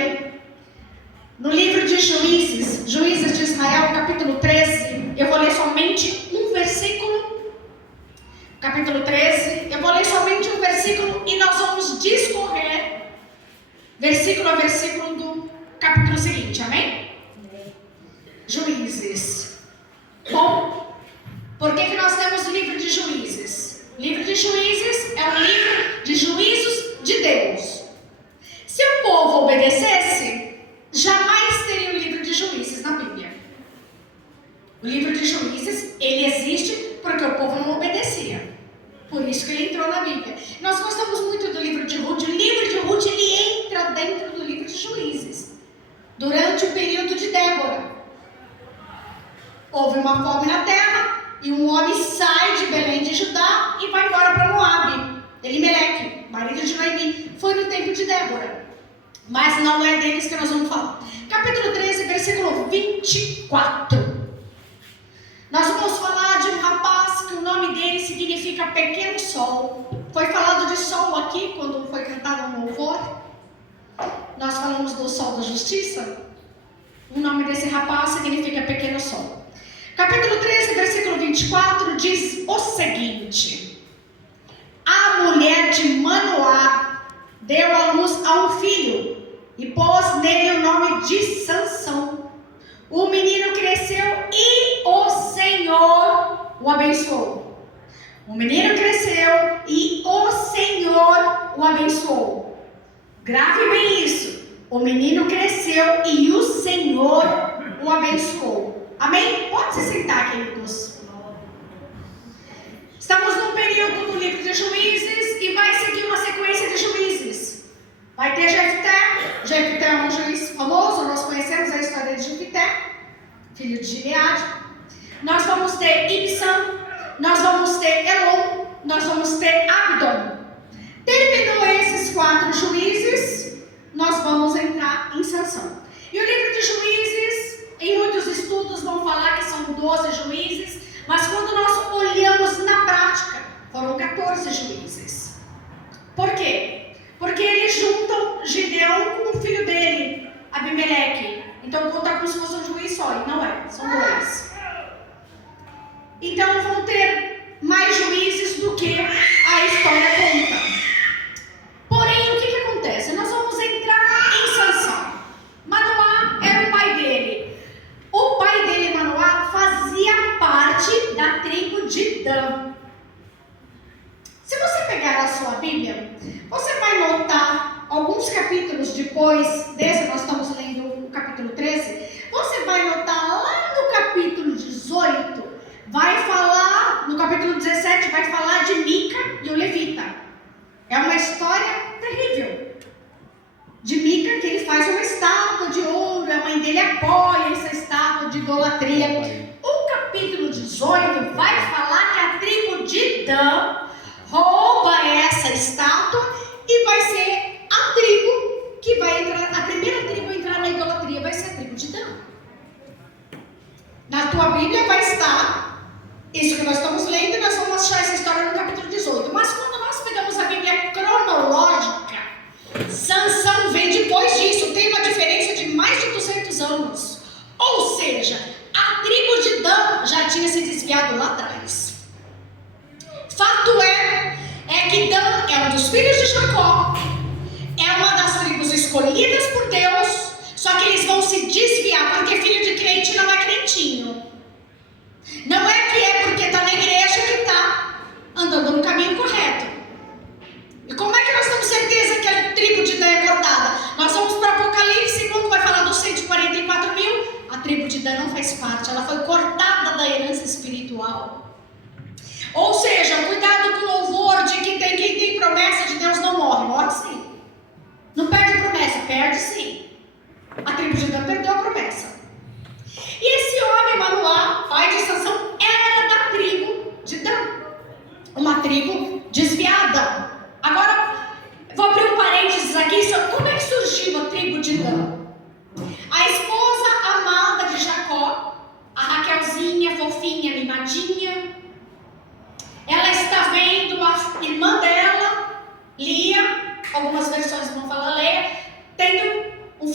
Bíblia, no livro de Juízes, Juízes de Israel, capítulo 13, eu vou ler somente um versículo. Capítulo 13, eu vou ler somente um versículo e nós vamos discorrer versículo a versículo do capítulo seguinte, amém? Juízes. Bom, por que nós temos o livro de Juízes? O livro de Juízes é um livro de juízos de Deus. Se o povo obedecesse, jamais teria o livro de Juízes na Bíblia. O livro de Juízes, ele existe porque o povo não obedecia. Por isso que ele entrou na Bíblia. Nós gostamos muito do livro de Ruth. O livro de Ruth, ele entra dentro do livro de Juízes. Durante o período de Débora. Houve uma fome na terra e um homem sai de Belém de Judá e vai embora para Moabe. Elimeleque, marido de Noemi. Foi no tempo de Débora. Mas não é deles que nós vamos falar. Capítulo 13, versículo 24. Nós vamos falar de um rapaz que o nome dele significa pequeno sol. Foi falado de sol aqui quando foi cantado um louvor. Nós falamos do sol da justiça. O nome desse rapaz significa pequeno sol. Capítulo 13, versículo 24 diz o seguinte: a mulher de Manoá deu à luz a um filho e pôs nele o nome de Sansão. O menino cresceu e o Senhor o abençoou. O menino cresceu e o Senhor o abençoou. Grave bem isso. O menino cresceu e o Senhor o abençoou. Amém? Pode se sentar, queridos. Estamos num período do livro de Juízes e vai seguir uma sequência de juízes. Vai ter Jefté. Jefté é um juiz famoso, nós conhecemos a história de Jefté, filho de Gileade. Nós vamos ter Ibsam, nós vamos ter Elon, nós vamos ter Abdon. Terminou esses 4 juízes, nós vamos entrar em Sansão. E o livro de Juízes, em muitos estudos vão falar que são 12 juízes, mas quando nós olhamos na prática, foram 14 juízes. Por quê? Porque eles juntam Gideão com o filho dele, Abimeleque. Então conta como se fosse um juiz só, e não é, são 2. Então vão ter mais juízes do que a história conta. Porém, o que acontece? Nós vamos entrar em Sansão. Manoá era o pai dele. O pai dele, Manoá, fazia parte da tribo de Dan. Se você pegar a sua Bíblia, você vai notar alguns capítulos depois desse, nós estamos lendo o capítulo 13, você vai notar lá no capítulo 18, vai falar, no capítulo 17, vai falar de Mica e o Levita. É uma história terrível. De Mica, que ele faz uma estátua de ouro, a mãe dele apoia essa estátua de idolatria. O capítulo 18 vai falar que a tribo de Dan rouba essa estátua e vai ser a tribo que vai entrar, a primeira tribo a entrar na idolatria vai ser a tribo de Dan. Na tua Bíblia vai estar isso que nós estamos lendo e nós vamos achar essa história no capítulo 18. Mas quando nós pegamos a Bíblia cronológica, Sansão vem depois disso, tem uma diferença de mais de 200 anos. Ou seja, a tribo de Dan já tinha se desviado lá atrás. Fato é que Dan é um dos filhos de Jacó, é uma das tribos escolhidas por Deus, só que eles vão se desviar, porque filho de crente não é crentinho. Não é que é porque está na igreja que está andando no caminho correto. E como é que nós temos certeza que a tribo de Dan é cortada? Nós vamos para o Apocalipse, quando vai falar dos 144 mil, a tribo de Dan não faz parte, ela foi cortada da herança espiritual. Ou seja, cuidado com o louvor de que quem tem promessa de Deus não morre. Morre sim. Não perde promessa, perde sim. A tribo de Dan perdeu a promessa. E esse homem, Manoá, pai de Sansão, era da tribo de Dan. Uma tribo desviada. Agora, vou abrir um parênteses aqui. Como é que surgiu a tribo de Dan? A esposa amada de Jacó, a Raquelzinha, fofinha, mimadinha, ela está vendo a irmã dela, Lia, algumas versões vão falar Leia, tendo um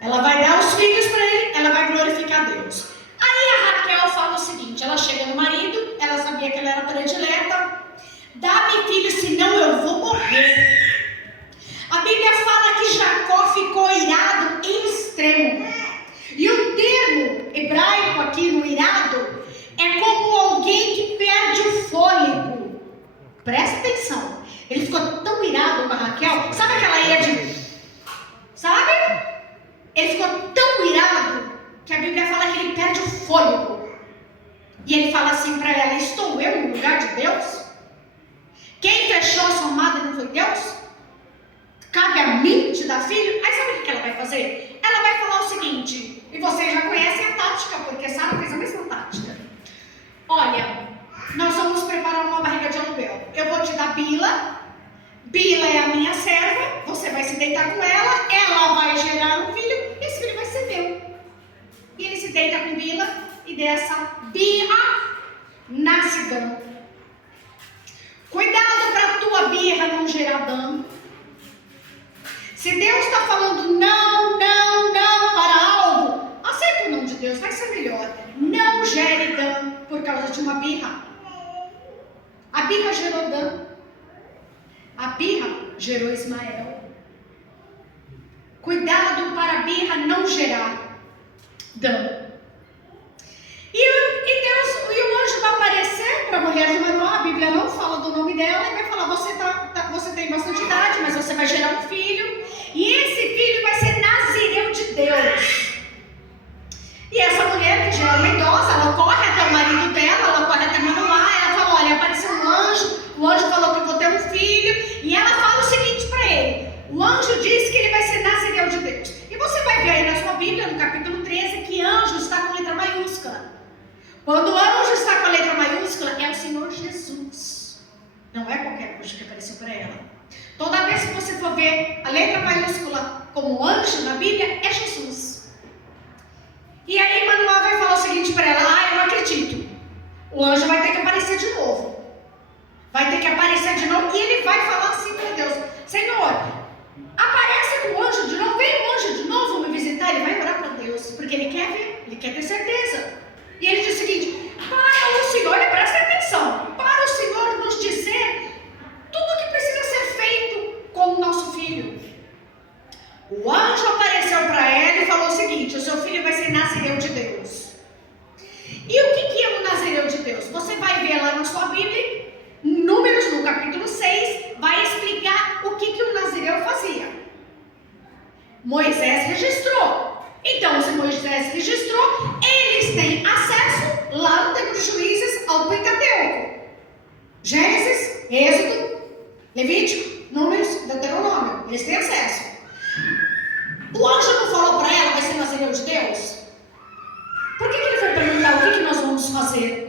Ela vai dar os filhos para ele, ela vai glorificar Deus. Aí a Raquel fala o seguinte, ela chega no marido, ela sabia que ela era predileta, dá-me filho, senão eu vou morrer. A Bíblia fala que Jacó ficou irado em extremo. E o termo hebraico aqui no irado é como alguém que perde o fôlego. Presta atenção. Ele ficou tão irado com a Raquel. Sabe aquela ira de... Sabe? Ele ficou tão irado que a Bíblia fala que ele perde o fôlego. E ele fala assim para ela, estou eu no lugar de Deus? Quem fechou a sua amada não foi Deus? Cabe a mim te dar filho? Aí sabe o que ela vai fazer? Ela vai falar o seguinte, e vocês já conhecem a tática, porque Sara fez a mesma tática. Olha, nós vamos preparar uma barriga de aluguel. Eu vou te dar Bila. Bila é a minha serva, você vai se deitar com ela vai gerar um filho, e esse filho vai ser meu. E ele se deita com Bila, e dessa birra nasce Dan. Cuidado para a tua birra não gerar Dan. Se Deus está falando não para algo, aceita o não de Deus, vai ser melhor. Não gere Dan por causa de uma birra. A birra gerou Dan. A birra gerou Ismael. Cuidado para a birra não gerar Dan. E o anjo vai aparecer para a mulher de Manoá. A Bíblia não fala do nome dela e vai falar, você tem bastante idade, mas você vai gerar um filho. E esse filho vai ser nazireu de Deus. E essa mulher, que já é uma idosa, ela corre até o marido dela, ela corre até Manoá, ela fala, olha, apareceu um anjo, o anjo falou que eu vou ter um filho, e ela fala o seguinte para ele, o anjo diz que ele vai ser nazireu de Deus. E você vai ver aí na sua Bíblia, no capítulo 13, que anjo está com letra maiúscula. Quando o anjo está com a letra maiúscula, é o Senhor Jesus. Não é qualquer anjo que apareceu para ela. Toda vez que você for ver a letra maiúscula como anjo na Bíblia, é Jesus. E aí Manoá vai falar o seguinte para ela, eu não acredito. O anjo vai ter que aparecer de novo. Vai ter que aparecer de novo e ele vai falar assim para Deus, Senhor, aparece com o anjo de novo, vem o anjo de novo me visitar, ele vai orar para Deus, porque ele quer ver, ele quer ter certeza. E ele diz o seguinte, para o Senhor, olha, presta atenção, para o Senhor nos dizer tudo o que precisa ser feito com o nosso filho. O anjo apareceu para ela e falou o seguinte, o seu filho vai ser nazireu de Deus. E o que é o nazireu de Deus? Você vai ver lá na sua Bíblia, Números no capítulo 6, vai explicar o que o nazireu fazia. Moisés registrou. Então, se Moisés registrou, eles têm acesso lá no tempo de Juízes ao Pentateuco. Gênesis, Êxodo, Levítico, Números, Deuteronômio. Eles têm acesso. O anjo não falou para ela, vai ser nazireu de Deus? Por que ele foi perguntar o que nós vamos fazer?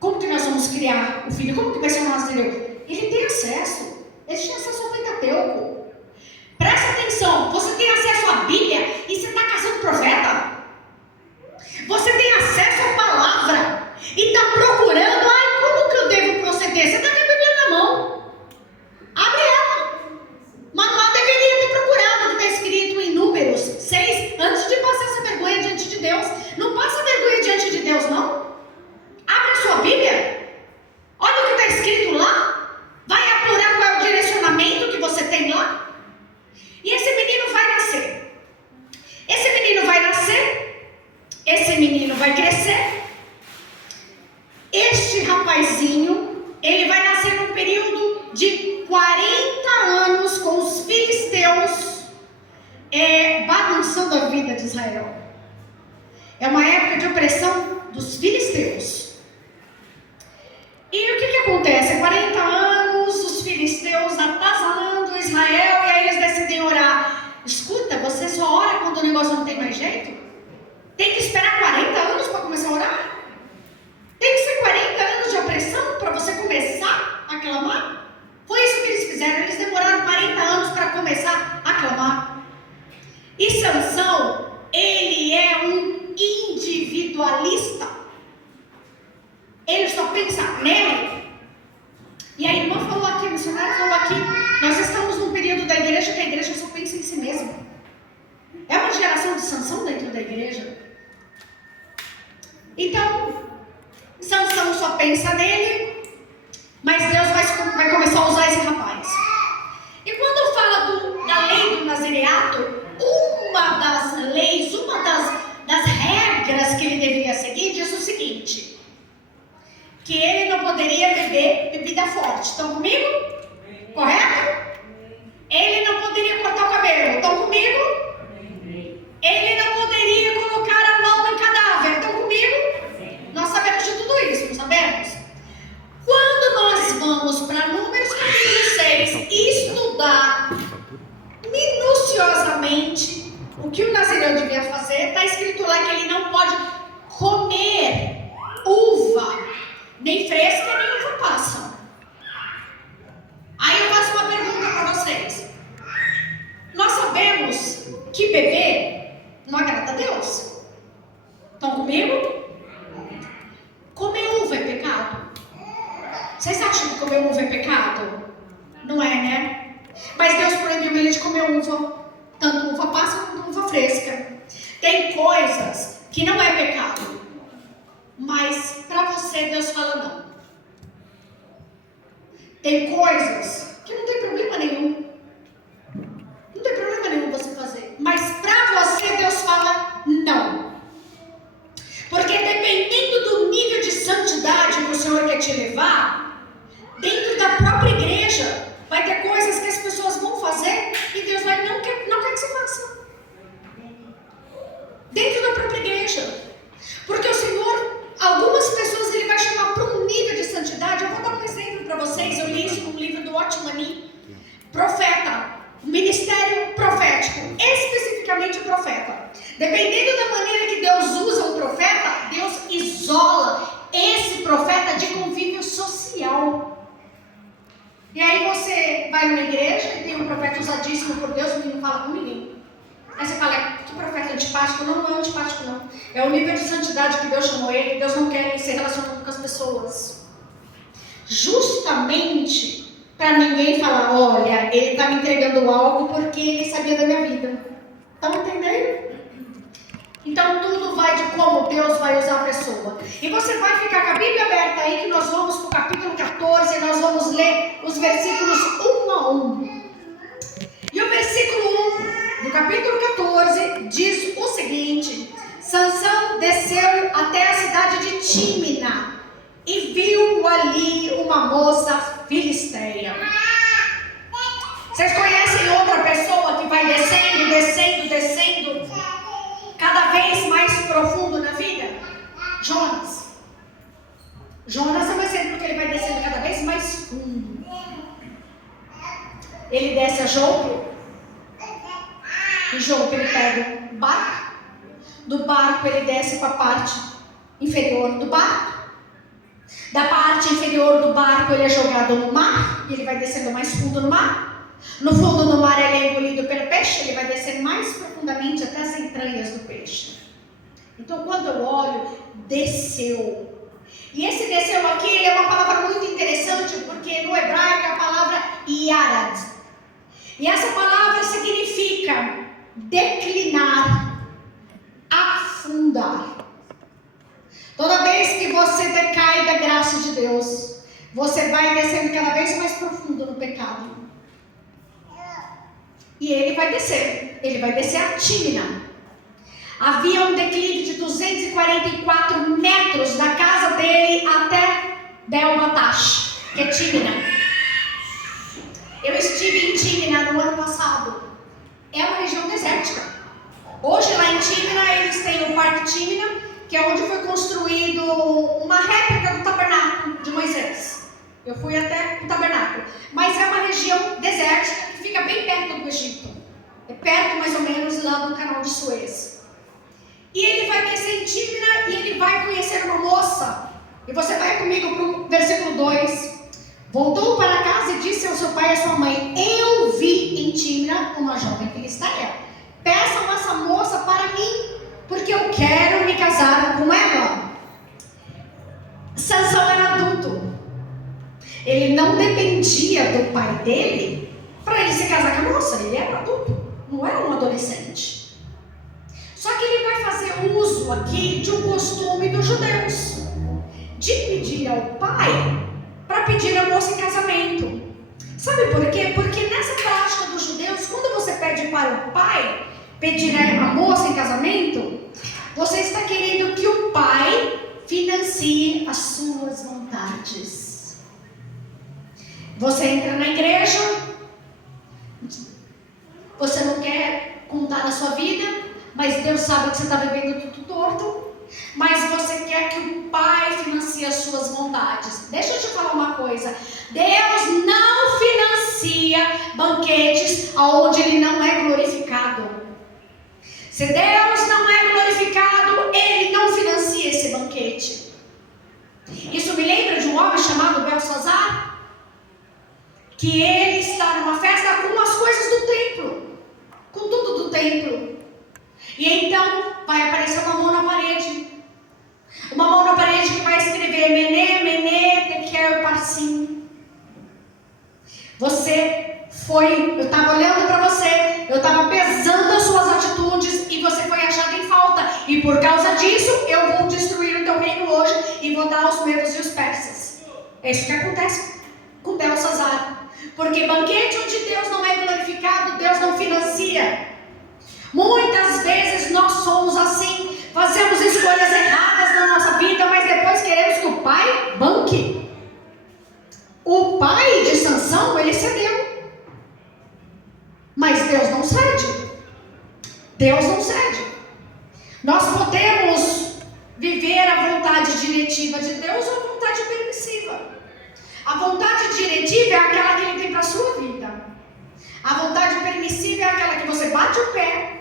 Como que nós vamos criar o filho? Como que vai ser o nazireu? Ele tem acesso. Ele tinha acesso ao Pentateuco. Presta atenção, você tem acesso à Bíblia e você está casando profeta? Você tem acesso à palavra e está procurando, como que eu devo proceder? Você está com a Bíblia na mão. Abre ela. Manoá deveria ter procurado o que está escrito em Números 6 antes de passar essa vergonha diante de Deus. Não passa vergonha diante de Deus, não. Abre a sua Bíblia. Olha o que está escrito lá. Vai apurar qual é o direcionamento que você tem lá. E esse menino vai nascer. Esse menino vai nascer. Esse menino vai crescer. Este rapazinho, ele vai nascer num período de 40 anos com os filisteus bagunçando a vida de Israel. É uma época de opressão dos filisteus. E o que acontece? 40 anos, os filisteus atazanando Israel, e aí eles decidem orar. Escuta, você só ora quando o negócio não tem mais jeito? Tem que esperar 40 anos para começar a orar? Tem que ser 40 anos de opressão para você começar a clamar? Foi isso que eles fizeram, eles demoraram 40 anos para começar a clamar. E Sansão, ele é um individualista. Ele só pensa nele. E a irmã falou aqui, a missionária falou aqui, nós estamos num período da igreja que a igreja só pensa em si mesma. É uma geração coração de Sansão dentro da igreja. Então, Sansão só pensa nele, mas Deus vai começar a usar esse rapaz. E quando fala da lei do nazireato, uma das leis, uma das regras que ele deveria seguir diz o seguinte: que ele não poderia beber bebida forte. Estão comigo? Correto? Ele não poderia cortar o cabelo. Estão comigo? Ele não poderia colocar a mão em cadáver. Estão comigo? Nós sabemos de tudo isso, não sabemos? Quando nós vamos para Números capítulo 6 estudar minuciosamente o que o nazireu devia fazer, está escrito lá que ele não pode comer uva, nem fresca, nem uva passa. Aí eu faço uma pergunta para vocês. Nós sabemos que beber não agrada a Deus. Estão comigo? Comer uva é pecado? Vocês acham que comer uva é pecado? Não é, né? Mas Deus proibiu ele de comer uva, tanto uva passa quanto uva fresca. Tem coisas que não é pecado, mas para você Deus fala não. Tem coisas que não tem problema nenhum. Não tem problema nenhum você fazer. Mas para você Deus fala não. Porque dependendo do nível de santidade que o Senhor quer te levar, dentro da própria igreja, vai ter coisas que as pessoas vão fazer e Deus não quer que você faça. Dentro da própria igreja. Porque o Senhor, algumas pessoas Ele vai chamar para um nível de santidade. Eu vou dar um exemplo para vocês. Eu li isso num livro do Otmani, profeta, ministério profético, especificamente o profeta. Dependendo da maneira que Deus usa o profeta, Deus isola esse profeta de convívio social. E aí você vai numa igreja e tem um profeta usadíssimo por Deus e não fala com ninguém. Aí você fala, que profeta antipático? Não, não é antipático não. É o nível de santidade que Deus chamou ele. Deus não quer ele se relacionando com as pessoas. Justamente para ninguém falar, olha, ele está me entregando algo porque ele sabia da minha vida. Estão entendendo? Então tudo vai de como Deus vai usar a pessoa. E você vai ficar com a Bíblia aberta aí, que nós vamos para o capítulo 14 e nós vamos ler os versículos 1 a 1. E o versículo 1 do capítulo 14 diz o seguinte: Sansão desceu até a cidade de Tímina e viu ali uma moça filisteia. Vocês conhecem outra pessoa que vai descendo, descendo, descendo, cada vez mais profundo na vida? Jonas. Jonas é um exemplo porque ele vai descendo cada vez mais fundo. Ele desce a Jope. Em Jope ele pega um barco. Do barco ele desce para a parte inferior do barco. Da parte inferior do barco ele é jogado no mar. E ele vai descendo mais fundo no mar. No fundo do mar ele é engolido pelo peixe. Ele vai descer mais profundamente até as entranhas do peixe. Então quando eu olho, desceu. E esse desceu aqui, ele é uma palavra muito interessante, porque no hebraico é a palavra yarad. E essa palavra significa declinar, afundar. Toda vez que você decai da graça de Deus, você vai descendo cada vez mais profundo no pecado. E ele vai descer a Tímina. Havia um declive de 244 metros da casa dele até Belbatash, que é Tímina. Eu estive em Tímina no ano passado. É uma região desértica. Hoje lá em Tímina eles têm o Parque Tímina, que é onde foi construído uma réplica do tabernáculo de Moisés. Eu fui até o tabernáculo. Mas é uma região desértica que fica bem perto do Egito. É perto mais ou menos lá do canal de Suez. E ele vai descer em Tímina e ele vai conhecer uma moça. E você vai comigo para o versículo 2. Voltou para casa e disse ao seu pai e à sua mãe: eu vi em Tímina uma jovem filisteia. Peçam essa moça para mim, porque eu quero me casar com ela. Sansão era adulto. Ele não dependia do pai dele para ele se casar com a moça. Ele era adulto, não era um adolescente. uso aqui de um costume dos judeus, de pedir ao pai para pedir a moça em casamento. Sabe por quê? Porque nessa prática dos judeus, quando você pede para o pai pedir a moça em casamento, você está querendo que o pai financie as suas vontades. Você entra na igreja, você não quer contar a sua vida, mas Deus sabe que você está vivendo tudo torto, mas você quer que o pai financie as suas vontades. Deixa eu te falar uma coisa: Deus não financia banquetes onde Ele não é glorificado. Se Deus não é glorificado, Ele não financia esse banquete. Isso me lembra de um homem chamado Belsazar, que ele está numa festa com as coisas do templo, com tudo do templo. E então vai aparecer uma mão na parede. Uma mão na parede que vai escrever Mené, Mené, Tekel, Parsim. Eu estava olhando para você, eu estava pesando as suas atitudes e você foi achado em falta. E por causa disso, eu vou destruir o teu reino hoje e vou dar aos medos e os persas. É isso que acontece com Belsazar. Porque banquete onde Deus não é glorificado, Deus não financia. Muitas vezes nós somos assim, fazemos escolhas erradas na nossa vida, mas depois queremos que o pai banque. O pai de Sansão, ele cedeu. Mas Deus não cede. Deus não cede. Nós podemos viver a vontade diretiva de Deus ou a vontade permissiva. A vontade diretiva é aquela que Ele tem para a sua vida. A vontade permissiva é aquela que você bate o pé.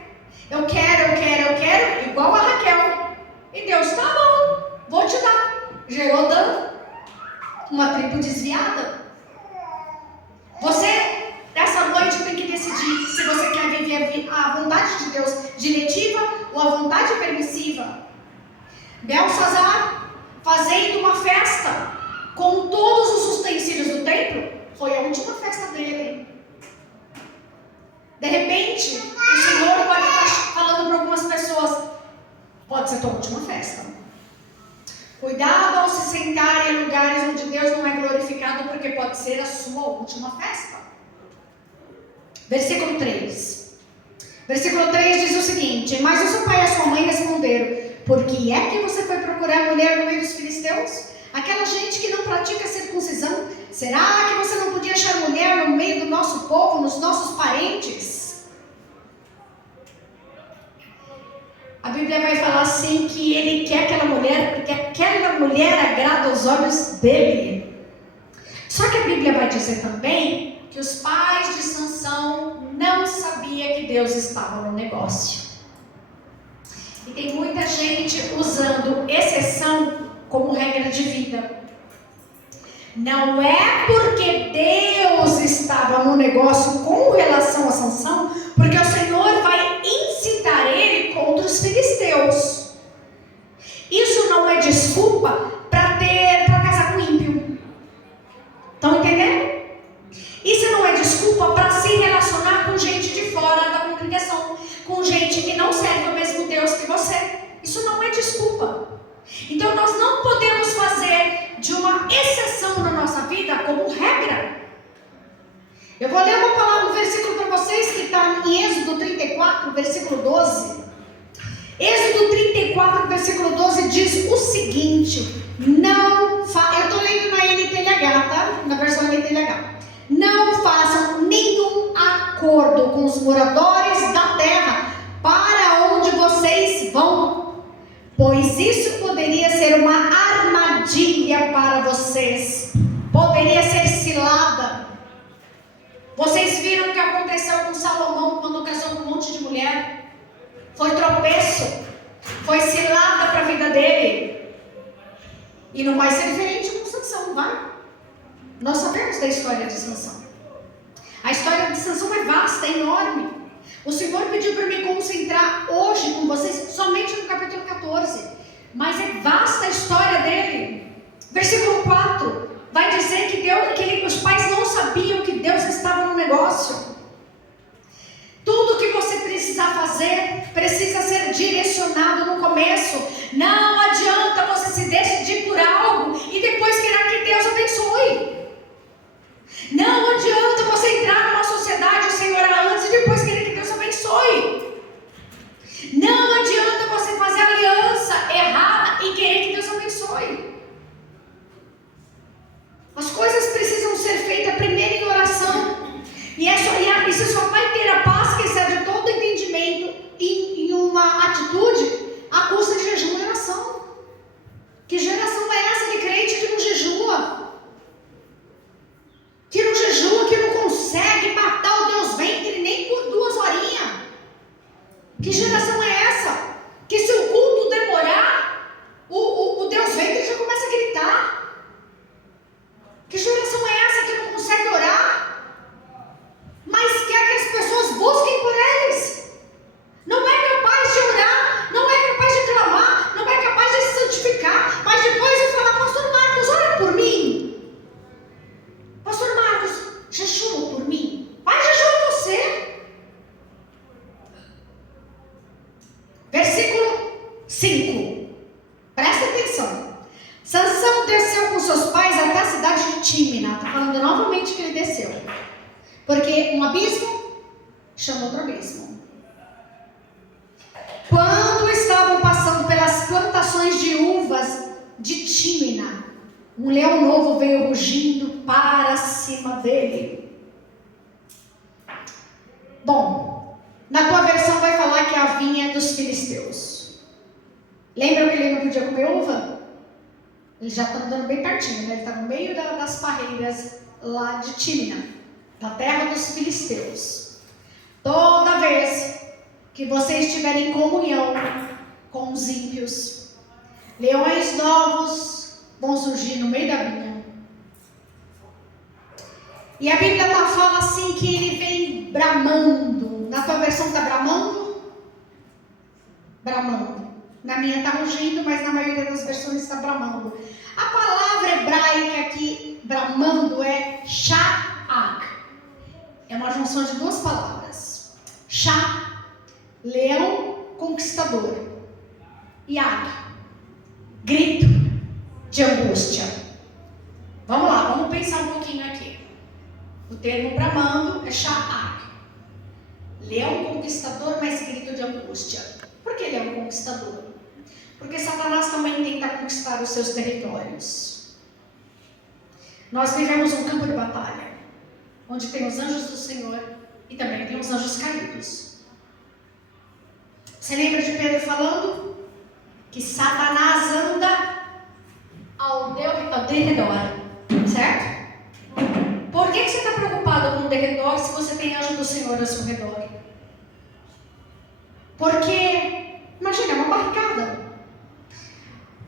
Eu quero, igual a Raquel. E Deus, tá bom, vou te dar. Gerou Dan, uma tribo desviada. Você, essa noite, tem que decidir se você quer viver a vontade de Deus diretiva ou a vontade permissiva. Belsazar, fazendo uma festa com todos os utensílios do templo, foi a última festa dele. De repente, o Senhor pode estar falando para algumas pessoas: pode ser tua última festa. Cuidado ao se sentar em lugares onde Deus não é glorificado, porque pode ser a sua última festa. Versículo 3. Versículo 3 diz o seguinte: mas o seu pai e a sua mãe responderam: por que é que você foi procurar mulher no meio dos filisteus? Aquela gente que não pratica circuncisão. Será que você não podia achar mulher no meio do nosso povo, nos nossos parentes? A Bíblia vai falar assim que ele quer aquela mulher, porque aquela mulher agrada aos olhos dele. Só que a Bíblia vai dizer também que os pais de Sansão não sabiam que Deus estava no negócio. E tem muita gente usando exceção como regra de vida. Não é porque Deus estava no negócio com relação a Sansão, porque o Senhor vai incitar ele contra os filisteus. Isso não é desculpa para casar com ímpio. Estão entendendo? Isso não é desculpa para se relacionar com gente de fora da congregação, com gente que não serve o mesmo Deus que você. Isso não é desculpa. Então nós não podemos fazer de uma exceção na nossa vida como regra. Eu vou ler uma palavra, um versículo para vocês que está em Êxodo 34, versículo 12. Êxodo 34, versículo 12 diz o seguinte: eu estou lendo na NTLH, tá? Na versão NTLH. Não façam nenhum acordo com os moradores da terra para onde vocês vão, pois isso poderia ser uma armadilha para vocês, poderia ser cilada. Vocês viram o que aconteceu com Salomão quando casou com um monte de mulher? Foi tropeço, foi cilada para a vida dele. E não vai ser diferente com Sansão, vai? Nós sabemos da história de Sansão. A história de Sansão é vasta, é enorme. O Senhor pediu para me concentrar hoje com vocês somente no capítulo 14. Mas é vasta a história dele. Versículo 4 vai dizer que os pais não sabiam que Deus estava no negócio. Tudo que você precisar fazer precisa ser direcionado no começo. geração é essa? Que se o culto demorar, o Deus vem e já começa a gritar. Que geração é essa que não consegue orar, mas quer que as pessoas busquem por eles? Não é capaz de orar, não é capaz de clamar, não é capaz de se santificar, mas depois de falar, pastor Marcos, ora por mim. Pastor Marcos, jejua por mim. Vai jejuar você. Versículo 5. Presta atenção. Sansão desceu com seus pais até a cidade de Tímina. Está falando novamente que ele desceu. Porque um abismo chama outro abismo. Quando estavam passando pelas plantações de uvas de Tímina, um leão novo veio rugindo para cima dele. Bom, na tua versão vai falar que a vinha é dos filisteus. Lembra que ele não podia comer uva? Ele já está andando bem pertinho, né? Ele está no meio das parreiras lá de Tímina, da terra dos filisteus. Toda vez que você estiver em comunhão com os ímpios, leões novos vão surgir no meio da vinha. E a Bíblia fala assim que ele vem bramando. Na tua versão está bramando? Bramando. Na minha está rugindo, mas na maioria das versões está bramando. A palavra hebraica aqui, bramando, é sha'ak. É uma junção de duas palavras. Shá, leão conquistador. Yag, grito de angústia. Vamos lá, vamos pensar um pouquinho aqui. O termo bramando é sha'ak. Leão conquistador, mas grito de angústia. Por que leão conquistador? Porque Satanás também tenta conquistar os seus territórios. Nós vivemos um campo de batalha, onde tem os anjos do Senhor e também tem os anjos caídos. Você lembra de Pedro falando que Satanás anda ao derredor, certo? Por que você está preocupado com o derredor se você tem anjo do Senhor ao seu redor? Porque, imagina, é uma barricada.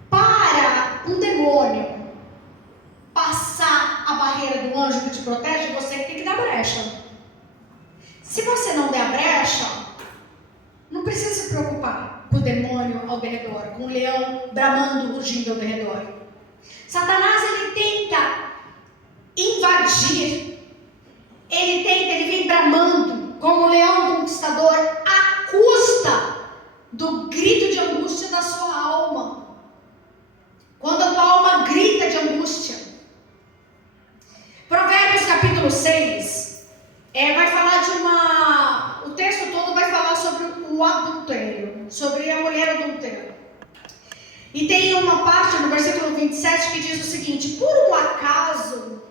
Para um demônio passar a barreira do anjo que te protege, você tem que dar brecha. Se você não der a brecha, não precisa se preocupar com o demônio ao derredor, com o leão bramando, rugindo ao derredor. Satanás, ele tenta invadir, ele vem bramando como o leão conquistador à custa do grito de angústia da sua alma. Quando a tua alma grita de angústia. Provérbios capítulo 6 vai falar de o texto todo vai falar sobre o adultério, sobre a mulher adúltera. E tem uma parte no versículo 27 que diz o seguinte: por um acaso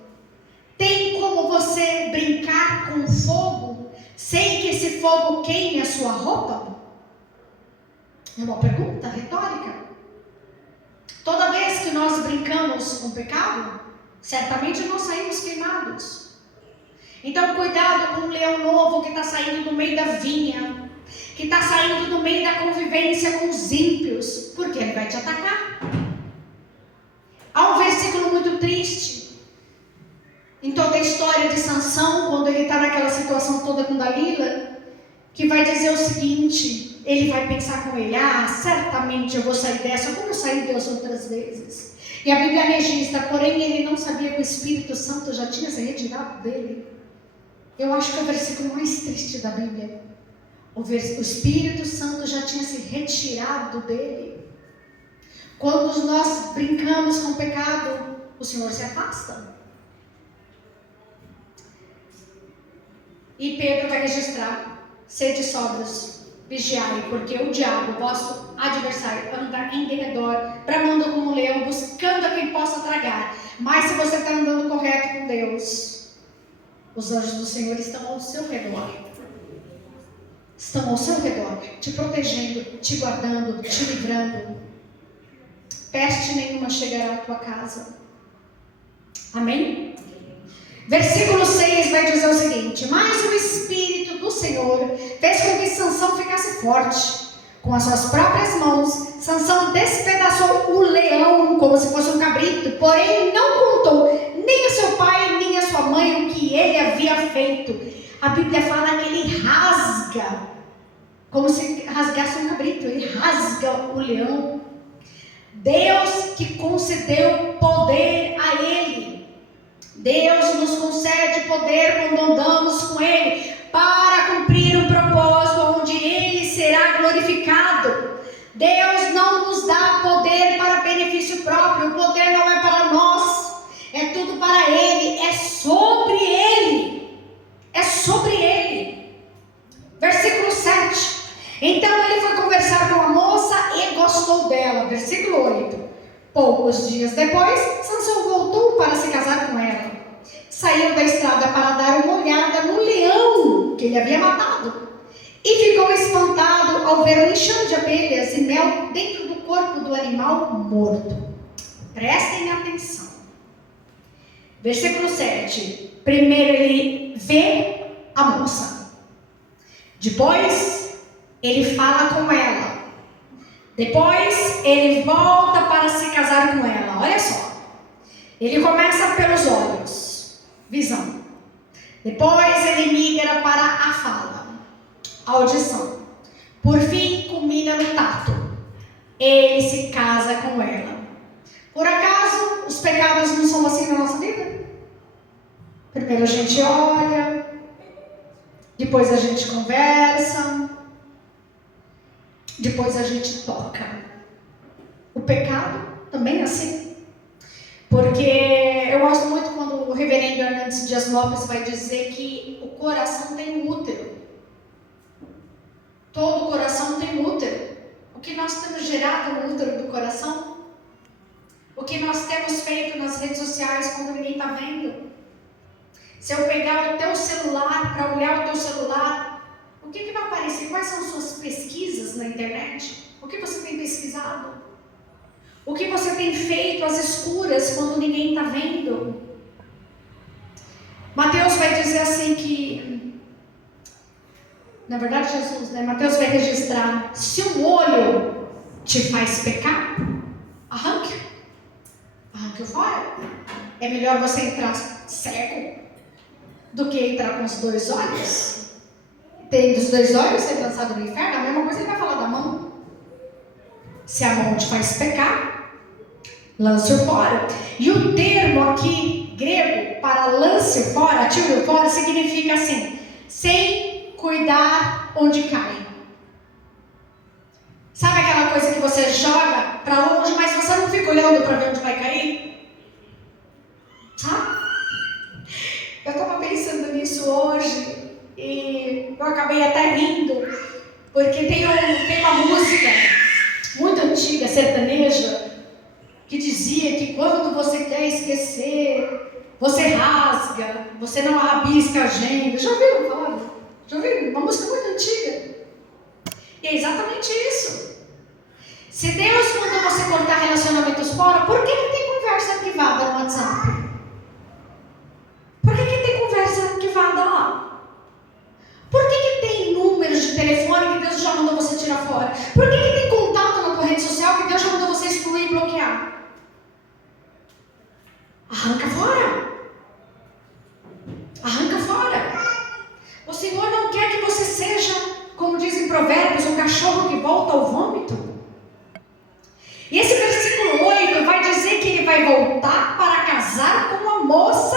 tem como você brincar com fogo sem que esse fogo queime a sua roupa? É uma pergunta retórica. Toda vez que nós brincamos com o pecado, certamente nós saímos queimados. Então cuidado com o leão novo que está saindo do meio da vinha, que está saindo do meio da convivência com os ímpios, porque ele vai te atacar. Há um versículo muito triste em toda a história de Sansão, quando ele está naquela situação toda com Dalila, que vai dizer o seguinte: ele vai pensar com ele, certamente eu vou sair dessa, como eu saí das outras vezes. E a Bíblia registra, porém ele não sabia que o Espírito Santo já tinha se retirado dele. Eu acho que é o versículo mais triste da Bíblia. O Espírito Santo já tinha se retirado dele. Quando nós brincamos com o pecado, o Senhor se afasta. E Pedro vai registrar: sede sóbrios, vigiai, porque o diabo, vosso adversário, anda em derredor, bramando como um leão, buscando a quem possa tragar. Mas se você está andando correto com Deus, os anjos do Senhor estão ao seu redor. Estão ao seu redor, te protegendo, te guardando, te livrando. Peste nenhuma chegará à tua casa. Amém? Versículo 6 vai dizer o seguinte: mas o Espírito do Senhor fez com que Sansão ficasse forte, Com as suas próprias mãos, Sansão despedaçou o leão como se fosse um cabrito, porém não contou nem a seu pai nem a sua mãe o que ele havia feito. A Bíblia fala que ele rasga, como se rasgasse um cabrito, ele rasga o leão. Deus que concedeu poder a ele. Deus nos concede poder quando andamos com ele, para cumprir um propósito onde ele será glorificado. Deus não nos dá poder para benefício próprio, o poder não é para nós, é tudo para ele, é sobre ele, é sobre ele. Versículo 7. Então ele foi conversar com a moça e gostou dela. Versículo 8. Poucos dias depois, Sansão voltou para se casar com ela. Saiu da estrada para dar uma olhada no leão que ele havia matado. E ficou espantado ao ver um enxame de abelhas e mel dentro do corpo do animal morto. Prestem atenção. Versículo 7. Primeiro ele vê a moça. Depois ele fala com ela. Depois ele volta para se casar com ela. Olha só. Ele começa pelos olhos, visão. Depois ele migra para a fala, audição. Por fim, culmina no tato. Ele se casa com ela. Por acaso, os pecados não são assim na nossa vida? Primeiro a gente olha, depois a gente conversa, depois a gente toca. O pecado também é assim. Porque eu gosto muito quando o reverendo Hernandes Dias Lopes vai dizer que o coração tem um útero. Todo coração tem um útero. O que nós temos gerado no útero do coração? O que nós temos feito nas redes sociais quando ninguém está vendo? Se eu pegar o teu celular para olhar o teu celular, o que vai aparecer? Quais são suas pesquisas na internet? O que você tem pesquisado? O que você tem feito às escuras quando ninguém está vendo? Mateus vai dizer assim que, na verdade Jesus, Mateus vai registrar, se um olho te faz pecar, arranque-o fora. É melhor você entrar cego do que entrar com os dois olhos. Tem dos dois olhos ser lançado no inferno, a mesma coisa ele vai falar da mão. Se a mão te faz pecar, lance-o fora. E o termo aqui, grego, para lance-o fora, atire-o fora, significa assim, sem cuidar onde cai. Sabe aquela coisa que você joga para longe, mas você não fica olhando para ver onde vai cair? Sabe? Eu estava pensando nisso hoje e eu acabei até rindo, porque tem uma música muito antiga, sertaneja, que dizia que quando você quer esquecer, você rasga, você não rabisca a agenda. Já ouviram falar? Já ouviram? Uma música muito antiga. E é exatamente isso. Se Deus mandou você cortar relacionamentos fora, por que tem conversa privada no WhatsApp? Por que tem conversa privada lá? Por que tem números de telefone que Deus já mandou você tirar fora? Por que tem contato na tua rede social que Deus já mandou você excluir e bloquear? Arranca fora. Arranca fora. O Senhor não quer que você seja, como diz em Provérbios, um cachorro que volta ao vômito. E esse versículo 8 vai dizer que ele vai voltar para casar com uma moça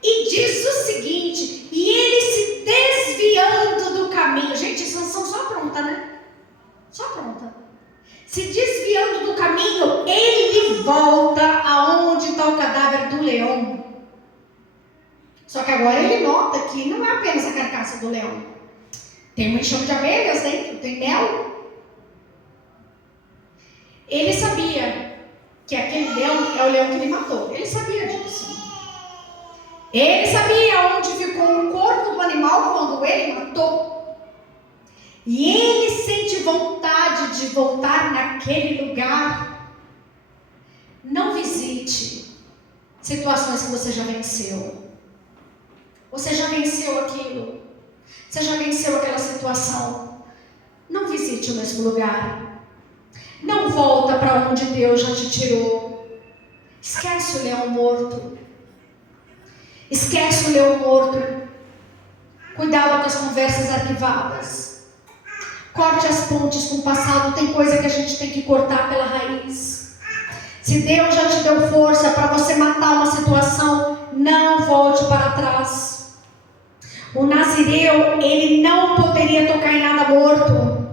e diz o seguinte, e ele se desviando do caminho. Gente, Sansão só pronta, né? Só pronta. Se desviando do caminho, ele volta aonde está o cadáver do leão. Só que agora ele nota que não é apenas a carcaça do leão. Tem um enxame de abelhas dentro, tem mel. Ele sabia que aquele leão é o leão que ele matou. Ele sabia disso. Ele sabia onde ficou o corpo do animal quando ele matou. E ele sente vontade de voltar naquele lugar. Não visite situações que você já venceu. Você já venceu aquilo. Você já venceu aquela situação. Não visite o mesmo lugar. Não volta para onde Deus já te tirou. Esquece o leão morto. Esquece o leão morto. Cuidado com as conversas arquivadas. Corte as pontes com o passado. Tem coisa que a gente tem que cortar pela raiz. Se Deus já te deu força para você matar uma situação, não volte para trás. O nazireu, ele não poderia tocar em nada morto.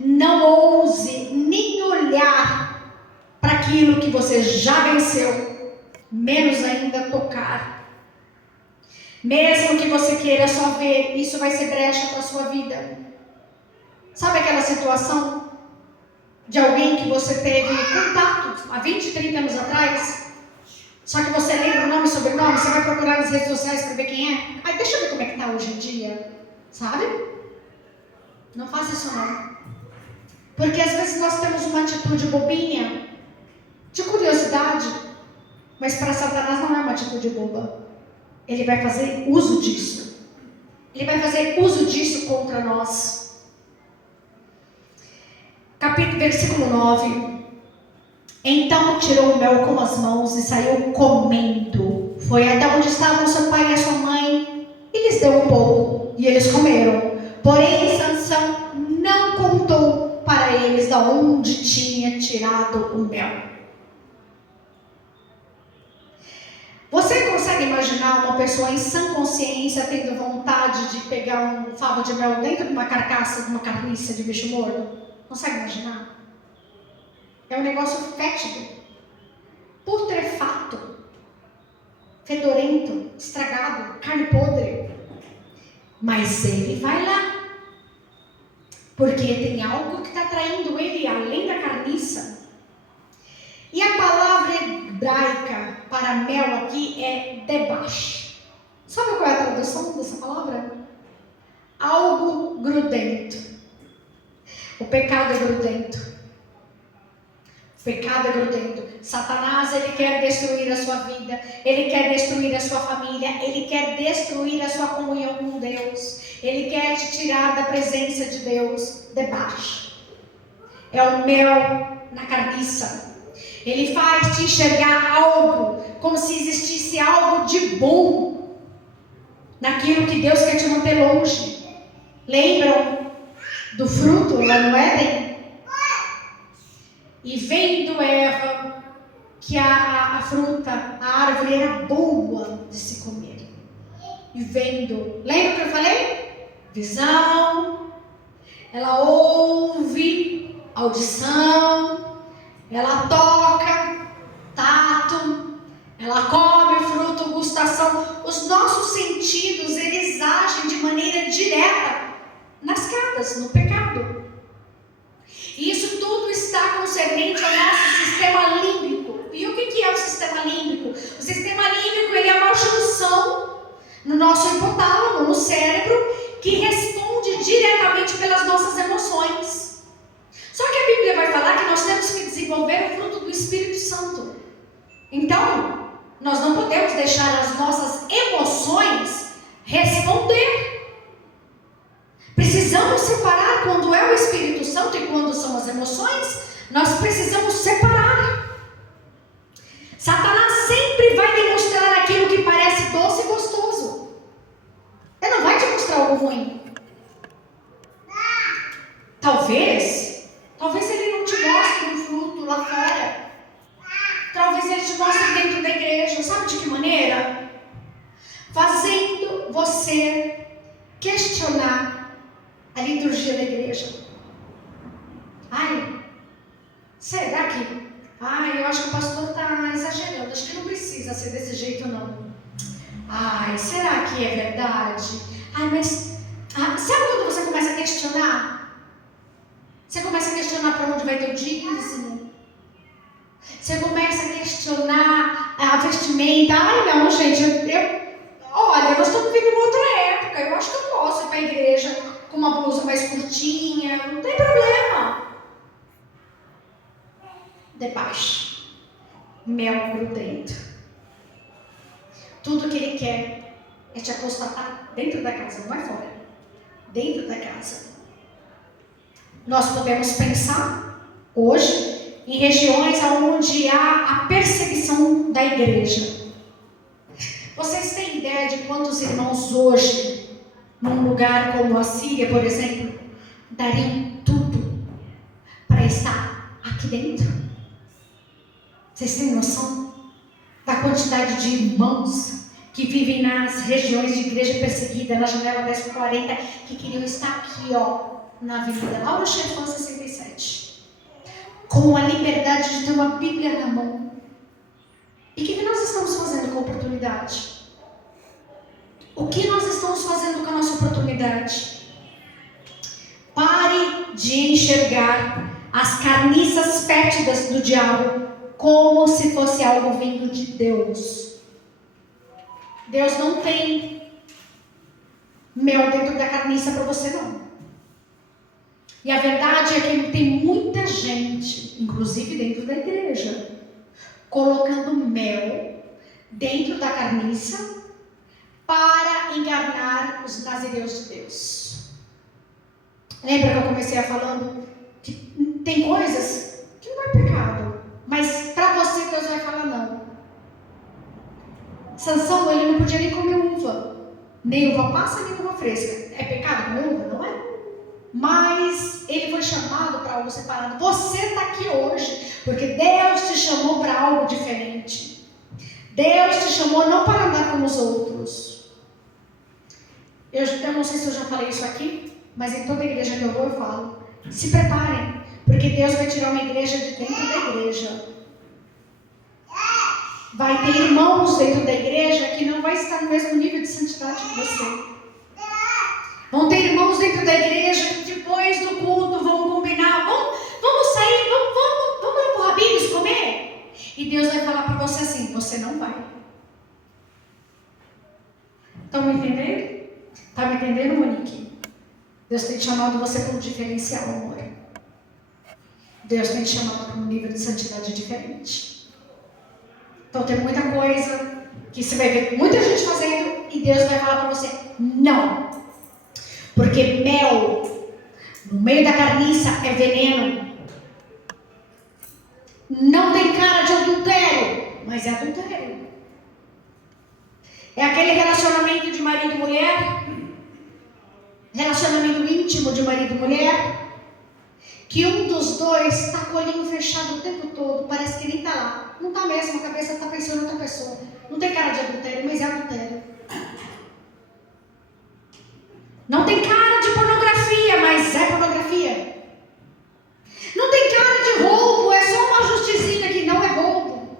Não ouse nem olhar para aquilo que você já venceu, menos ainda tocar. Mesmo que você queira só ver, isso vai ser brecha para a sua vida. Sabe aquela situação de alguém que você teve contato há 20, 30 anos atrás? Só que você lembra o nome e sobrenome, você vai procurar nas redes sociais para ver quem é? Aí deixa eu ver como é que está hoje em dia, sabe? Não faça isso não. Porque às vezes nós temos uma atitude bobinha, de curiosidade, mas para Satanás não é uma atitude boba. Ele vai fazer uso disso. Ele vai fazer uso disso contra nós. Versículo 9. Então tirou o mel com as mãos e saiu comendo. Foi até onde estavam seu pai e a sua mãe e lhes deu um pouco, e eles comeram. Porém, Sansão não contou para eles de onde tinha tirado o mel. Você consegue imaginar uma pessoa em sã consciência tendo vontade de pegar um favo de mel dentro de uma carcaça, de uma carniça de bicho morto? Consegue imaginar? É um negócio fétido, putrefato, fedorento, estragado, carne podre. Mas ele vai lá, porque tem algo que está atraindo ele além da carniça. E a palavra hebraica para mel aqui é debash. Sabe qual é a tradução dessa palavra? Algo grudento. O pecado é grudento. O pecado é grudento. Satanás, ele quer destruir a sua vida. Ele quer destruir a sua família. Ele quer destruir a sua comunhão com Deus. Ele quer te tirar da presença de Deus. Debaixo. É o mel na carniça. Ele faz te enxergar algo, como se existisse algo de bom naquilo que Deus quer te manter longe. Lembram do fruto lá no Éden? E vendo Eva que a fruta, a árvore era boa de se comer. E vendo, lembra que eu falei? Visão, ela ouve, audição, ela toca, tato, ela come o fruto, gustação. Os nossos sentidos, eles agem de maneira direta nas quedas, no pecado. E isso tudo está concernente ao nosso sistema límbico. E o que é o sistema límbico? O sistema límbico, ele é uma junção no nosso hipotálamo, no cérebro, que responde diretamente pelas nossas emoções. Só que a Bíblia vai falar que nós temos que desenvolver o fruto do Espírito Santo. Então, nós não podemos deixar as nossas emoções responder. Precisamos separar quando é o Espírito Santo e quando são as emoções. Nós precisamos separar. Satanás sempre vai demonstrar aquilo que parece doce e gostoso. Ele não vai te mostrar algo ruim. Talvez ele não te mostre um fruto lá fora. Talvez ele te mostre dentro da igreja. Sabe de que maneira? Fazendo você questionar a liturgia da igreja. Será que... eu acho que o pastor está exagerando. Acho que não precisa ser desse jeito, não. Será que é verdade? Sabe quando você começa a questionar? Você começa a questionar para onde vai ter o dízimo. Você começa a questionar a vestimenta. Não, gente, olha, nós estamos vivendo uma outra época. Eu acho que eu posso ir para a igreja com uma blusa mais curtinha, não tem problema. Debaixo, mel grudento. Tudo que ele quer é te apostatar dentro da casa, não é fora. Dentro da casa. Nós podemos pensar hoje em regiões onde há a perseguição da igreja. Vocês têm ideia de quantos irmãos hoje, num lugar como a Síria, por exemplo, dariam tudo para estar aqui dentro? Vocês têm noção da quantidade de irmãos que vivem nas regiões de igreja perseguida, na janela 1040, que queriam estar aqui, na Avenida Lauro Chefão 67, com a liberdade de ter uma Bíblia na mão? E o que nós estamos fazendo com a oportunidade? O que nós estamos fazendo com a nossa oportunidade? Pare de enxergar as carniças fétidas do diabo como se fosse algo vindo de Deus. Deus não tem mel dentro da carniça para você, não. E a verdade é que tem muita gente, inclusive dentro da igreja, colocando mel dentro da carniça para enganar os nazireus de Deus. Lembra que eu comecei falando que tem coisas que não é pecado, mas para você Deus vai falar não. Sansão, ele não podia nem comer uva, nem uva passa, nem uva fresca. É pecado comer uva? Não é? Mas ele foi chamado para algo separado. Você está aqui hoje porque Deus te chamou para algo diferente. Deus te chamou não para andar como os outros. Eu não sei se eu já falei isso aqui, mas em toda igreja que eu vou eu falo. Se preparem, porque Deus vai tirar uma igreja de dentro da igreja. Vai ter irmãos dentro da igreja que não vai estar no mesmo nível de santidade que você. Vão ter irmãos dentro da igreja que depois do culto vão combinar, vamos sair, vamos lá para o Rabinhos comer? E Deus vai falar para você assim, você não vai. Estão me entendendo? Está me entendendo, Monique? Deus tem chamado você para um diferencial, amor. Deus tem te chamado para um nível de santidade diferente. Então tem muita coisa que você vai ver muita gente fazendo e Deus vai falar para você, não. Porque mel no meio da carniça é veneno. Não tem cara de adultério, mas é adultério. É aquele relacionamento de marido e mulher, relacionamento íntimo de marido e mulher, que um dos dois está com o olhinho fechado o tempo todo, parece que nem está lá. Não está mesmo, a cabeça está pensando em outra pessoa. Não tem cara de adultério, mas é adultério. Não tem cara de pornografia, mas é pornografia. Não tem cara de roubo, é só uma justicinha que não é roubo.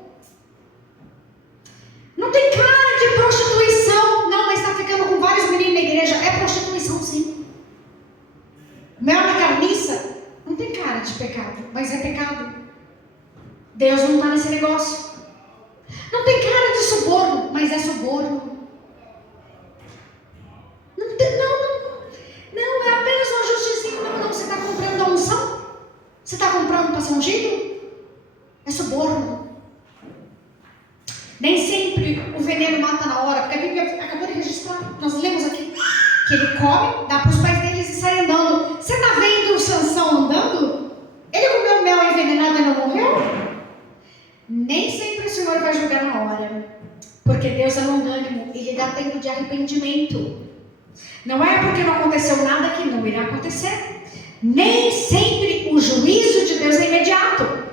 Não tem cara de prostituição, não, mas está ficando com vários meninos na igreja, é prostituição sim. Mel na carniça, não tem cara de pecado, mas é pecado. Deus não está nesse negócio. Não tem cara de suborno, mas é suborno. Não, é apenas uma justicinha. Não, você está comprando a unção? Você está comprando para ser ungido? É suborno. Nem sempre o veneno mata na hora, porque a Bíblia acabou de registrar, nós lemos aqui, que ele come, dá para os pais deles e sai andando. Você está vendo o Sansão andando? Ele comeu mel envenenado e não morreu? Nem sempre o Senhor vai julgar na hora, porque Deus é longânimo, Ele dá tempo de arrependimento. Não é porque não aconteceu nada que não irá acontecer. Nem sempre o juízo de Deus é imediato.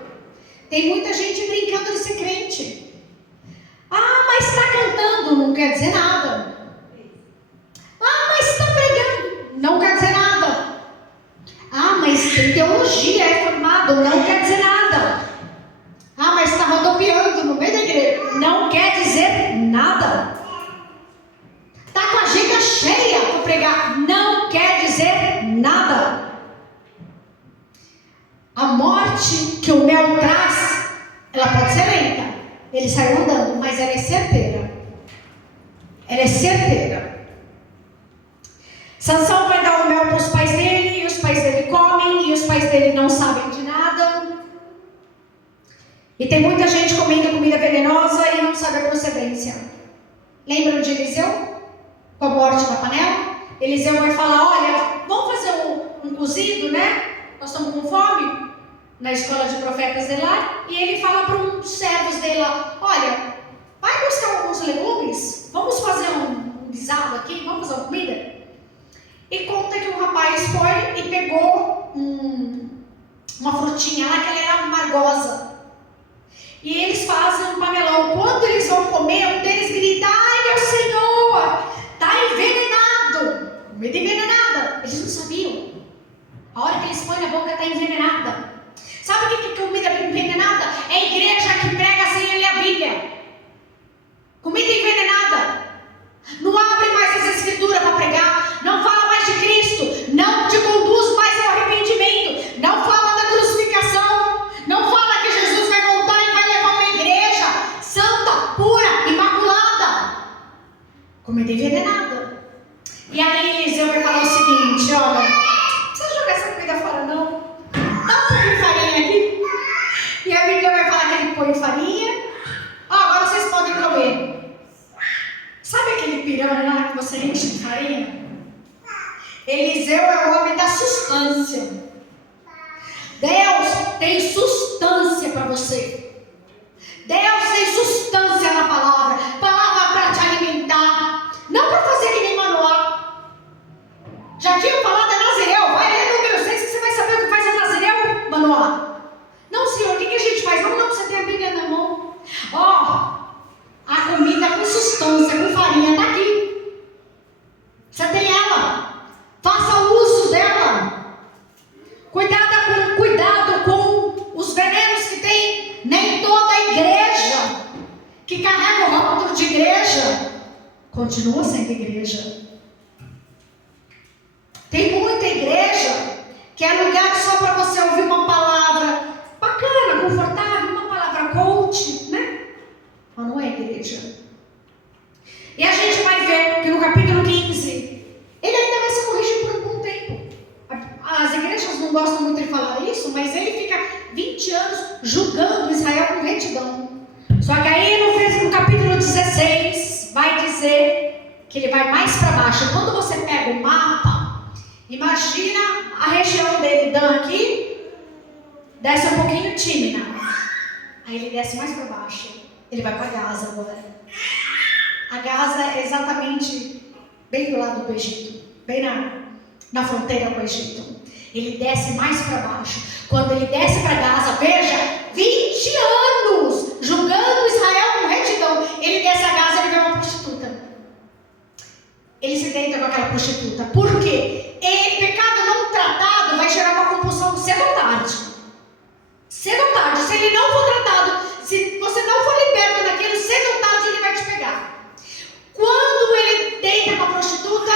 Tem muita gente brincando de ser crente. Ah, mas está cantando, não quer dizer nada. Ah, mas está pregando, não quer dizer nada. Ah, mas tem teologia, é formado, não quer dizer nada. Ah, mas está rodopiando no meio da igreja, não quer dizer nada. Está com a agenda cheia para pregar, não quer dizer nada. A morte que o mel traz, ela pode ser lenta. Ele saiu andando, mas ela é certeira. Ela é certeira. Sansão vai dar o mel para os pais dele, e os pais dele comem, e os pais dele não sabem de nada. E tem muita gente comendo comida venenosa e não sabe a procedência. Lembram de Eliseu? Com a morte na panela? Eliseu vai falar, olha, vamos fazer um cozido, né? nós estamos com fome, na escola de profetas de lá, e ele fala para um dos servos dele lá, olha, vai buscar alguns legumes, vamos fazer um guisado aqui, vamos fazer uma comida? E conta que um rapaz foi e pegou uma frutinha lá, que ela era amargosa. E eles fazem um panelão. Quando eles vão comer, um deles grita, ai meu Senhor, está envenenado, comida envenenada. Eles não sabiam. A hora que eles põem na boca está envenenada. Sabe o que é comida envenenada? É a igreja que prega sem ler a Bíblia. Comida envenenada. Não abre mais essa escritura para pregar. Não fala mais de Cristo. Não te conduz mais ao arrependimento. Não fala da crucificação. Não fala que Jesus vai voltar e vai levar uma igreja santa, pura, imaculada. Comida envenenada. E aí Eliseu vai falar o seguinte, olha, não precisa jogar essa comida fora não. Dá um pouquinho de farinha aqui. E a Bíblia vai falar que ele põe farinha. Ó, agora vocês podem comer. Sabe aquele pirão lá que você enche de farinha? Eliseu é o homem da substância. Deus tem substância para você. Deus tem substância na palavra. Palavra para te alimentar. Não para fazer que nem Manoá. Já tinha falado a Nazireu. Vai ler número 6 que você vai saber o que faz a Nazireu, Manoá. Não, Senhor, o que a gente faz? Não, você tem a Bíblia na mão. Ó. A comida com substância, com farinha, está aqui. Você tem ela. Faça uso dela. Cuidado com os venenos que tem. Nem toda igreja que carrega o rótulo de igreja continua sendo igreja. Tem muita igreja que é lugar só para você ouvir uma palavra bacana, confortável, uma palavra coach, né? Mas não é igreja. E a gente vai ver que no capítulo 15, ele ainda vai se corrigir por algum tempo. As igrejas não gostam muito de falar isso, mas ele fica 20 anos julgando Israel com retidão. Só que aí no capítulo 16, vai dizer que ele vai mais para baixo. Quando você pega o mapa, imagina a região dele, Dan aqui, desce um pouquinho Tímina. Aí ele desce mais para baixo. Ele vai para Gaza agora. A Gaza é exatamente bem do lado do Egito, bem na fronteira com o Egito. Ele desce mais para baixo. Quando ele desce para Gaza, veja, 20 anos julgando Israel com retidão. Ele desce a Gaza e ele vê uma prostituta. Ele se deita com aquela prostituta. Por quê? Pecado não tratado vai gerar uma compulsão cedo ou tarde. Cedo ou tarde. Se ele não for tratado, se você não for liberto daquilo, cedo ou tarde ele vai te pegar. Quando ele deita com a prostituta,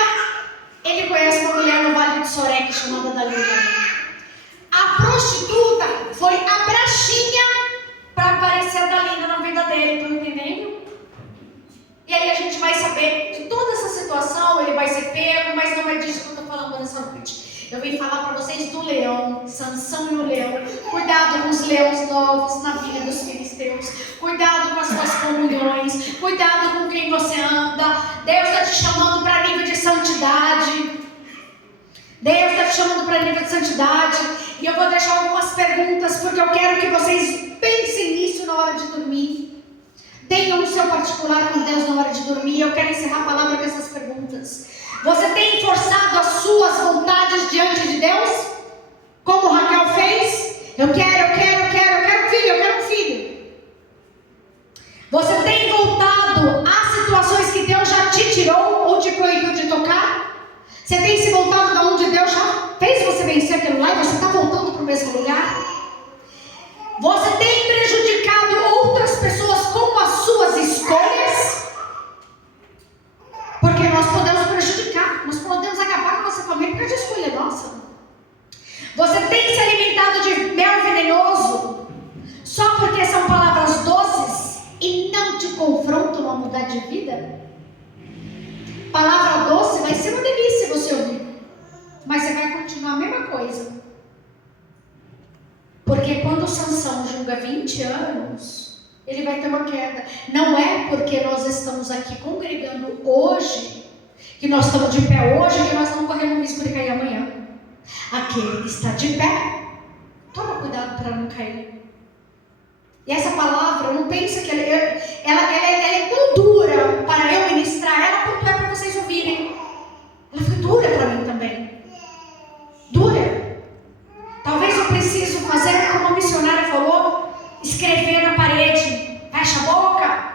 ele conhece uma mulher no Vale de Sorek chamada Dalila. A prostituta foi a brachinha para aparecer a Dalila na vida dele, estão entendendo? E aí a gente vai saber que toda essa situação ele vai ser pego, mas não é disso que eu estou falando nessa noite. Eu vim falar para vocês do leão, Sansão e o leão. Cuidado com os leões novos na vida dos filisteus. Cuidado com as suas comunhões. Cuidado com quem você anda. Deus está te chamando para nível de santidade. Deus está te chamando para nível de santidade. E eu vou deixar algumas perguntas, porque eu quero que vocês pensem nisso na hora de dormir. Tenham o seu particular com Deus na hora de dormir. Eu quero encerrar a palavra com essas perguntas. Você tem forçado as suas vontades diante de Deus? Como Raquel fez? Eu quero um filho. Você tem voltado a situações que Deus já te tirou ou te proibiu de tocar? Você tem se voltado de onde Deus já fez você vencer aquilo lá e você está voltando para o mesmo lugar? Você tem prejudicado outras pessoas com as suas escolhas? Porque nós podemos prejudicar, nós podemos acabar com a nossa família porque a escolha é nossa. Você tem se alimentado de mel venenoso só porque são palavras doces e não te confrontam a mudar de vida? Palavra doce vai ser uma delícia você ouvir, mas você vai continuar a mesma coisa. Porque quando Sansão julga 20 anos, ele vai ter uma queda. Não é porque nós estamos aqui congregando hoje, que nós estamos de pé hoje, que nós não corremos risco de cair amanhã. Aquele que está de pé, toma cuidado para não cair. E essa palavra, não pensa que ela é tão dura para eu ministrar ela quanto é para vocês ouvirem. Ela foi dura para mim também. Dura. Talvez eu precise fazer como a missionária falou, escrever na parede, fecha a boca.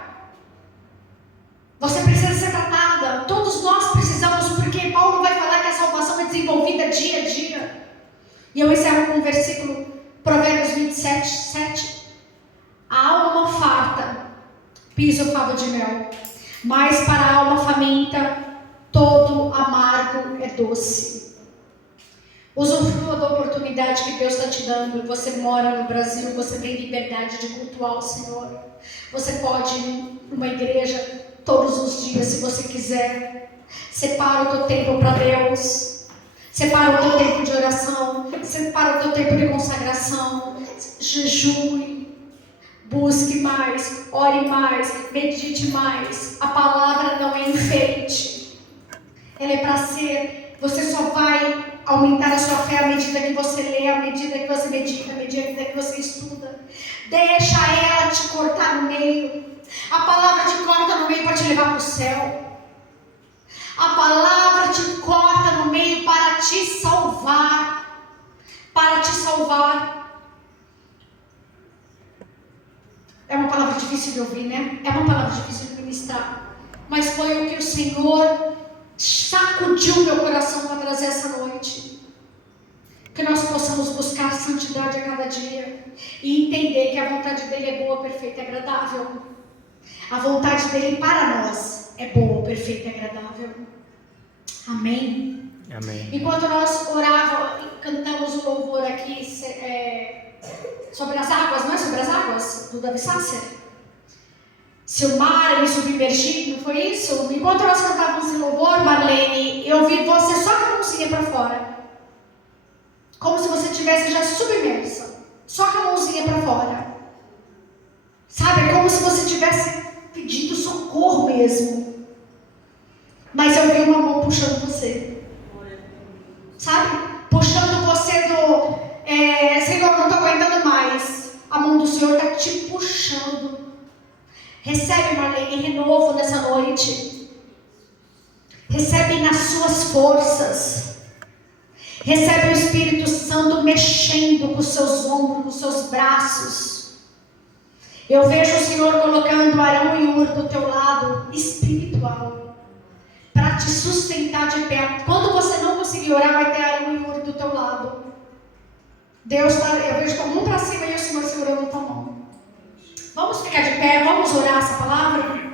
Você precisa ser tratada. Todos nós precisamos, porque Paulo vai falar que a salvação é desenvolvida dia a dia. E eu encerro com um versículo, Provérbios 27, 7. A alma farta pisa o favo de mel, mas para a alma faminta todo amargo é doce. Usufrua da oportunidade que Deus está te dando. Você mora no Brasil, você tem liberdade de cultuar o Senhor. Você pode ir numa igreja todos os dias, se você quiser. Separa o teu tempo para Deus. Separa o teu tempo de oração. Separa o teu tempo de consagração. Jejue. Busque mais, ore mais, medite mais. A palavra não é enfeite. Ela é para ser. Você só vai aumentar a sua fé à medida que você lê, à medida que você medita, à medida que você estuda. Deixa ela te cortar no meio. A palavra te corta no meio para te levar para o céu. A palavra te corta no meio para te salvar. Para te salvar. É uma palavra difícil de ouvir, né? É uma palavra difícil de ministrar. Mas foi o que o Senhor sacudiu meu coração para trazer essa noite. Que nós possamos buscar santidade a cada dia. E entender que a vontade dele é boa, perfeita e agradável. A vontade dele para nós é boa, perfeita e agradável. Amém? Amém. Enquanto nós orávamos, cantamos o louvor aqui, sobre as águas, não é? Sobre as águas do Davi Sasser. Se o mar me submergir, não foi isso? Enquanto nós cantávamos esse louvor, Marlene, eu vi você só com a mãozinha para fora. Como se você estivesse já submersa. Só com a mãozinha para fora. Sabe? É como se você tivesse pedido socorro mesmo. Mas eu vi uma mão puxando você. Sabe? Puxando você do... Senhor, não estou aguentando mais. A mão do Senhor está te puxando. Recebe, Marlene, renovo nessa noite. Recebe nas suas forças. Recebe o Espírito Santo mexendo com os seus ombros, com os seus braços. Eu vejo o Senhor colocando Arão e Ur do teu lado espiritual. Para te sustentar de pé. Quando você não conseguir orar, vai ter Arão e Ur do teu lado. Deus está, eu vejo com a mão para cima e o Senhor segurando a tua mão. Vamos ficar de pé, vamos orar essa palavra?